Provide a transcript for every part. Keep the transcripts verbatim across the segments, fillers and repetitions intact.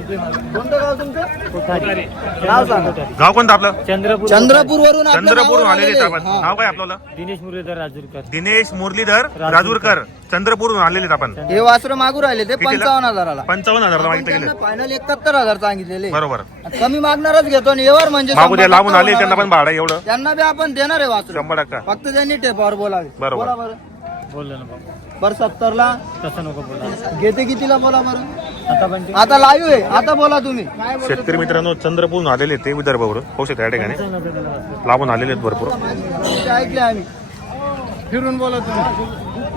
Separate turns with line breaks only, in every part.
कोणतं गाव तुमचं? नाव सांगा.
गाव कोणतं आपलं?
चंद्रपूर.
चंद्रपूर वरून
चंद्रपूर आलेले आपण. नाव काय आपलं?
दिनेश मुरलीधर राजूरकर.
दिनेश मुरलीधर राजूरकर. चंद्रपूर आलेले आपण.
हे वासरं मागू राहिले ते पंचावन्न हजाराला.
पंचावन्न हजार मागितले गेले.
फायनल एकाहत्तर हजार सांगितलेले.
बरोबर.
कमी मागणारच घेतो आणि एवर म्हणजे
मागू द्या, लांबून आले त्यांना पण भाडं एवढं.
त्यांना बी आपण देणार आहे वासर.
शंभर टक्का.
फक्त त्यांनी टेपावर बोलावे.
बरोबर.
बोला बरं.
बोललो ना बाबा.
बरं सत्तर ला
तसं नको बोला.
घेते कितीला बोला बरं.
आता पण
आता लाईव्ह आहे. आता बोला तुम्ही.
शेतकरी मित्रांनो, चंद्रपूर आलेले ते विदर्भावरून पाहू शकता या ठिकाणी. लांबून आलेले आहेत भरपूर.
ते ऐकले आम्ही. फिरून बोला तुम्ही.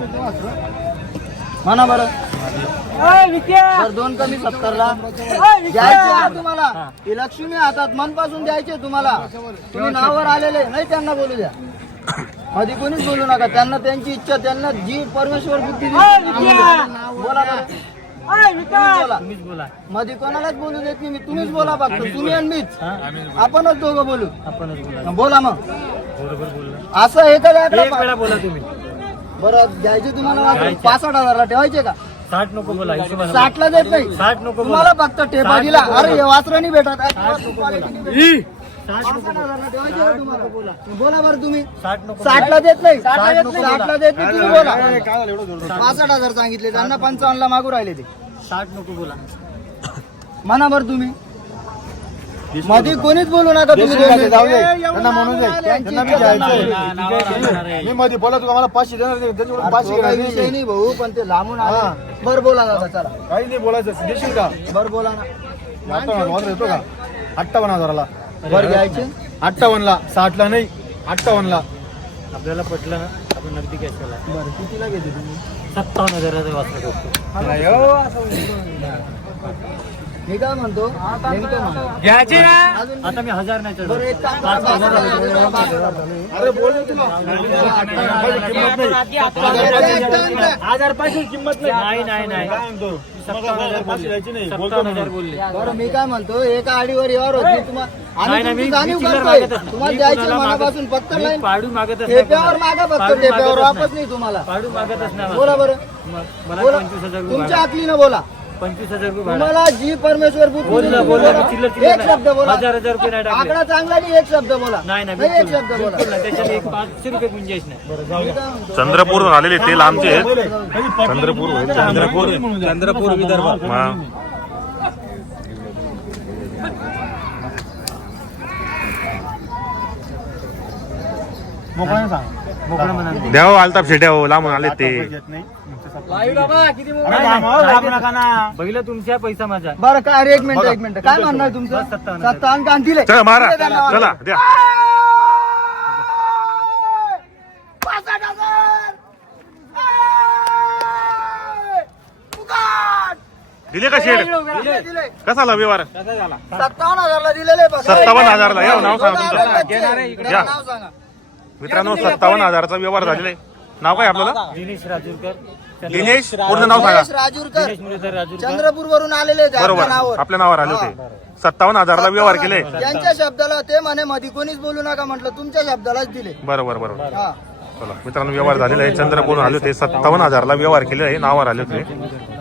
म्हणा बरं. बरं दोन कमी सत्तर ला द्यायचे ना तुम्हाला. ही लक्ष्मी हातात मनपासून द्यायचे तुम्हाला. तुम्ही नावावर आलेले नाही, त्यांना बोलू द्या. मध्ये कोणीच बोलू नका. त्यांना त्यांची इच्छा, त्यांना जी परमेश्वर बुद्धी दिली. बोला बरं.
तुम्हीच बोला.
मध्ये कोणालाच बोलू देत नाही मी. तुम्हीच बोला फक्त. तुम्ही आणि मीच. आपणच दोघं बोलू.
आपणच बोला.
बोला मग.
बरोबर बोलला.
असं हे तर
एक वेळा बोला तुम्ही.
बरं द्यायचे तुम्हाला पासष्ट हजारला ठेवायचे का?
साठ नको बोला. हिशोबाने
साठ ला देत नाही.
साठ नको
तुम्हाला फक्त टेपा दिला. अरे हे वासरं नाही भेटत.
साठ नको बोला.
पासष्ट हजारला ठेवायचे का तुम्हाला? बोला बरं तुम्ही.
साठ नको.
साठ ला देत नाही. साठ
नको बोला.
ला देत नाही. तुम्ही बोला. पासष्ट हजार सांगितले त्यांना, पंचावन्न ला मागू राहिले ते.
साठ नको बोला.
म्हणा बरं तुम्ही. मध्ये कोणीच बोलू नका तुम्ही.
जाऊ दे त्यांना म्हणून दे.
त्यांची
त्यांना बी
इच्छा
द्यायचं.
त्यांना
मी मध्ये बोला तुला मला पाचशे देणार नाही, त्यांच्याकडून पाचशे
तो काही
घेणार
विषय
नाही.
नाही भाऊ, पण ते लांबून आले. बरं बोला दादा चला.
काही नाही बोलायचं. देशील का?
बरं बोला ना.
अठ्ठावन्न वाजता येतो का? अठ्ठावन्न हजाराला.
बरं घ्यायचे.
अठ्ठावन्न ला. साठ ला नाही, अठ्ठावन्न ला.
आपल्याला पटलं ना, आपण नगदी कॅश केला.
बरं कितीला घेते तुम्ही?
सत्तावन्न हजाराचा वाचला करतो.
मी काय म्हणतो नेमकं म्हणतो.
घ्यायचे ना.
अजून
आता मी हजार नाही
बरं एक काम करा, पाच हजार हजार.
अरे बोल ना तुला.
हजार पाचशे किंमत नाही. नाही नाही
काय म्हणतो?
सत्तावन्न हजार
पाचशे द्यायची नाही.
बोलले.
बोलतो
सत्तावन्न
म्हणून.
हजार बोलले.
बरं मी काय म्हणतो, एका आडीवर यावर होत नाही तुम्हाला.
नाही,
आम्ही
नाही,
तुमची
मी-
जाणीव
मी चिल्लर
करतोय.
मागत असतो.
तुम्हाला
मी
द्यायचे
कोणाला
मनापासून.
मागत-
फक्त
मी
लाईन
पाडू मागतच नाही.
टेप्यावर मागा, फक्त
पाडू
टेप्यावर
मागतच
वापस नाही तुम्हाला.
पाडू मागतच नाही.
बोला बरं.
मग मला
बोला.
पंचवीस हजार रुपये
तुमच्या
भाडं.
अकलीनं बोला.
पंचवीस हजार रुपये भाडं.
तुम्हाला जी परमेश्वर बुद्धी
बोल ना,
दिली,
बोल ना.
बोला.
चिल्लर चिल्लर
एक शब्द बोला.
हजार हजार रुपये नाही टाकले.
आकडा चांगला नाही, एक शब्द बोला.
नाही नाही
नाही, एक
बिलकुल
शब्द
नाही.
बोला.
बिलकुल नाही. त्याच्यात एक पाचशे रुपये गुंजाईश नाही.
मी काय म्हणतो,
चंद्रपूर आलेले ते लांबचे आहेत. चंद्रपूर होईल. चंद्रपूर
चंद्रपूर विदर्भ.
हा.
मोकळ्याने सांग.
मोकळं म्हणा.
द्याव आलताप शेट्या लांबून आले ते.
घेत नाही.
बघितलं तुमच्या पैसा माझा.
बरं काय अरे एक मिनिट एक मिनिट काय म्हणणं आहे तुमचं?
बस सत्तावन्न हजार.
सत्तावन्न का दिले?
चला मारा.
दिले त्यांना.
चला द्या.
पासष्ट हजार. ए! फुकट.
दिले का शेड?
दिले, दिले.
कसा आला व्यवहार?
सत्तावन्न हजारला दिलेले बघा.
सत्तावन्न हजारला. या, नाव सांगा तुमचं.
तुमचं
या.
नाव सांगा.
मित्रांनो, सत्तावन्न हजाराचा व्यवहार झालेला आहे. नाव काय आपल्याला?
दिनेश राजूरकर.
दिनेश पूर्ण नाव सांगा.
दिनेश राजूरकर
दिनेश मुरलीधर राजूरकर.
चंद्रपूर वरून आलेले आहेत आपल्या
बरोबर.
नावावर.
आपल्या नावावर आले होते. सत्तावन्न हजारला व्यवहार केले.
त्यांच्या शब्दाला ते म्हणे मध्ये कोणीच बोलू नका म्हटलं, तुमच्या शब्दालाच दिले.
बरोबर बरोबर.
हा
चला मित्रांनो, व्यवहार झालेला आहे. चंद्रपूर आले होते. सत्तावन्न हजारला व्यवहार केले आहे. नावावर आले होते.